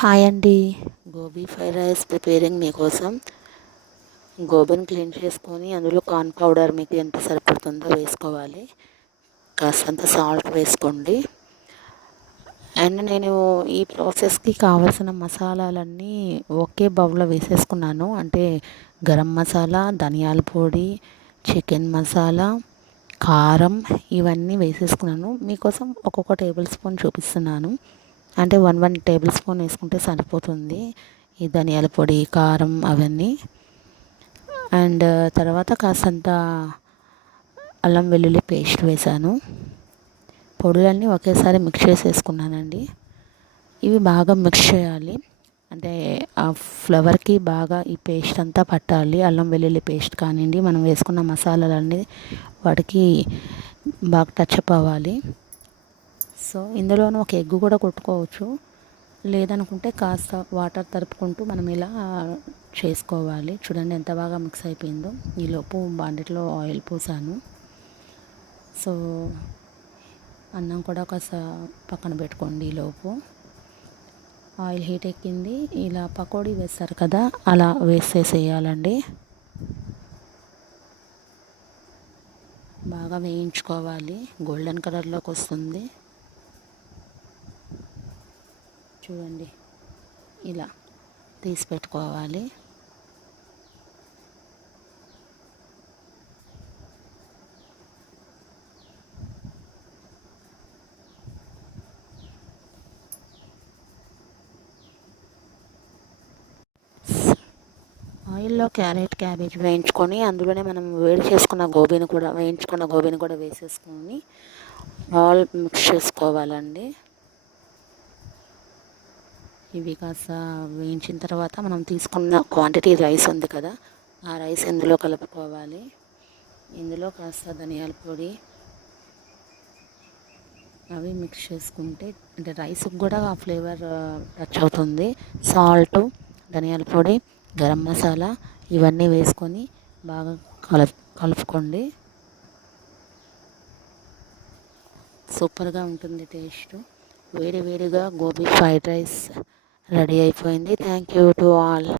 Hi అండి. Gobi fried rice preparing మీకోసం. గోబీని clean చేసుకొని అందులో కార్న్ పౌడర్ మీకు ఎంత సరిపడుతుందో వేసుకోవాలి. కాస్తంత సాల్ట్ వేసుకోండి. అండ్ నేను ఈ ప్రాసెస్కి కావాల్సిన మసాలాలన్నీ ఒకే బౌల్లో వేసేసుకున్నాను. అంటే గరం మసాలా, ధనియాల పొడి, చికెన్ మసాలా, కారం ఇవన్నీ వేసేసుకున్నాను. మీకోసం ఒక్కొక్క టేబుల్ స్పూన్ చూపిస్తున్నాను. అంటే 1 టేబుల్ స్పూన్ వేసుకుంటే సరిపోతుంది ఈ ధనియాల పొడి, కారం అవన్నీ. అండ్ తర్వాత కాస్తంత అల్లం వెల్లుల్లి పేస్ట్ వేసాను. పొడులన్నీ ఒకేసారి మిక్స్ చేసేసుకున్నానండి. ఇవి బాగా మిక్స్ చేయాలి. అంటే ఆ ఫ్లేవర్కి బాగా ఈ పేస్ట్ అంతా పట్టాలి. అల్లం వెల్లుల్లి పేస్ట్ కానివ్వండి, మనం వేసుకున్న మసాలాలన్నీ వాటికి బాగా టచ్ అప్ అవ్వాలి. సో ఇందులోనూ ఒక ఎగ్ కూడా కొట్టుకోవచ్చు, లేదనుకుంటే కాస్త వాటర్ తరుపుకుంటూ మనం ఇలా చేసుకోవాలి. చూడండి ఎంత బాగా మిక్స్ అయిపోయిందో. ఈలోపు బాండిట్లో ఆయిల్ పోసాను. సో అన్నం కూడా కాస్త పక్కన పెట్టుకోండి. ఈలోపు ఆయిల్ హీట్ ఎక్కింది. ఇలా పకోడీ వేస్తారు కదా, అలా వేసేసేయాలండి. బాగా వేయించుకోవాలి, గోల్డెన్ కలర్లోకి వస్తుంది. చూడండి ఇలా తీసి పెట్టుకోవాలి. ఆయిల్లో క్యారెట్, క్యాబేజ్ వేయించుకొని అందులోనే మనం వేయించుకున్న గోబీని కూడా వేసేసుకొని ఆల్ మిక్స్ చేసుకోవాలండి. ఇవి కాస్త వేయించిన తర్వాత మనం తీసుకున్న క్వాంటిటీ రైస్ ఉంది కదా, ఆ రైస్ ఇందులో కలుపుకోవాలి. ఇందులో కాస్త ధనియాల పొడి అవి మిక్స్ చేసుకుంటే అంటే రైస్కి కూడా ఆ ఫ్లేవర్ టచ్ అవుతుంది. సాల్ట్, ధనియాల పొడి, గరం మసాలా ఇవన్నీ వేసుకొని బాగా కలుపుకోండి. సూపర్గా ఉంటుంది టేస్ట్. వేడి వేడిగా గోబీ ఫ్రైడ్ రైస్ రెడీ అయిపోయింది. Thank you to all.